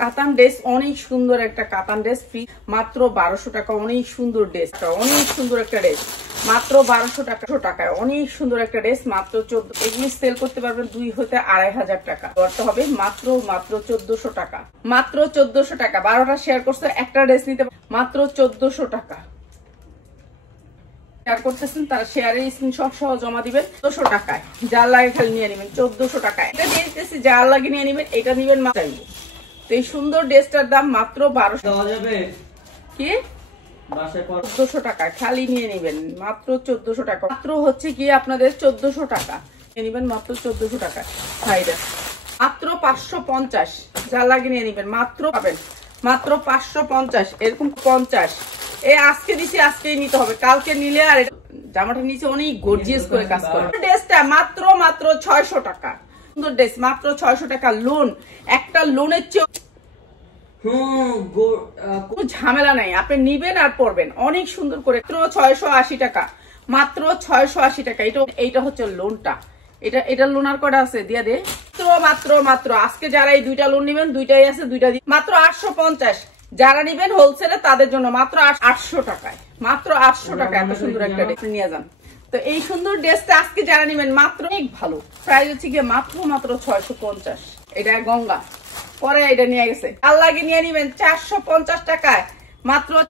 কাতান ড্রেস, অনেক সুন্দর একটা কাতান ড্রেস, ফ্রি মাত্র 1200 টাকা। অনেক সুন্দর ড্রেস, অনেক সুন্দর একটা ড্রেস মাত্র 1200 টাকায়। অনেক সুন্দর একটা ড্রেস মাত্র 14। এগুলি সেল করতে পারবেন 2 হতে 2500 টাকা করতে হবে। মাত্র 1400 টাকা, মাত্র 1400 টাকা। 12টা শেয়ার করছে, একটা ড্রেস নিতে মাত্র 1400 টাকা। শেয়ার করতেছেন তারা শেয়ারের স্ক্রিনশট সহ জমা দিবেন 1400 টাকায়। যার লাগে খালি নিয়ে নেবেন 1400 টাকায়। এটা দিয়েছি, যার লাগে নিয়ে নেবেন, এটা নিবেন মাত্র। তো এই সুন্দর ড্রেসটার দাম মাত্র 1200 কি 1400 টাকা খালি নিয়ে নেবেন মাত্র 1400 টাকা। মাত্র হচ্ছে কি আপনাদের 1400 টাকা নিয়ে নেবেন মাত্র 1400 টাকা। ভাইরা মাত্র 550, যার লাগে নিয়ে নেবেন মাত্র পাবেন মাত্র 550। এরকম 50 এই আজকে দিছি, আজকেই নিতে হবে, কালকে নিলে আর জামাটা নিচে অনেক গর্জিয়াস করে কাজ করে। ড্রেসটা মাত্র 600 টাকা। সুন্দর ড্রেস মাত্র 600 টাকা। লোন, একটা লোনের চেয়ে কোনো ঝামেলা নাই, আপনি নিবেন আর পড়বেন অনেক সুন্দর করে। মাত্র 680 টাকা, মাত্র 680 টাকা। এইটা হচ্ছে লোনটা, এটা লোন আর কটা আছে দিয়া দে। মাত্র আজকে যারা এই দুইটা লোন নিবেন, দুইটাই আছে, দুইটা মাত্র 850। যারা নিবেন হোলসেলে তাদের জন্য মাত্র 800 টাকায়, মাত্র 800 টাকা। এত সুন্দর একটা ড্রেস নিয়ে যান। তো এই সুন্দর ড্রেসটা আজকে যারা নিবেন মাত্র অনেক ভালো প্রাইস হচ্ছে গিয়ে মাত্র 650। এটা গঙ্গা পরে এটা নিয়ে গেছে, আর লাগে নিয়ে নিবেন 450 টাকায় মাত্র।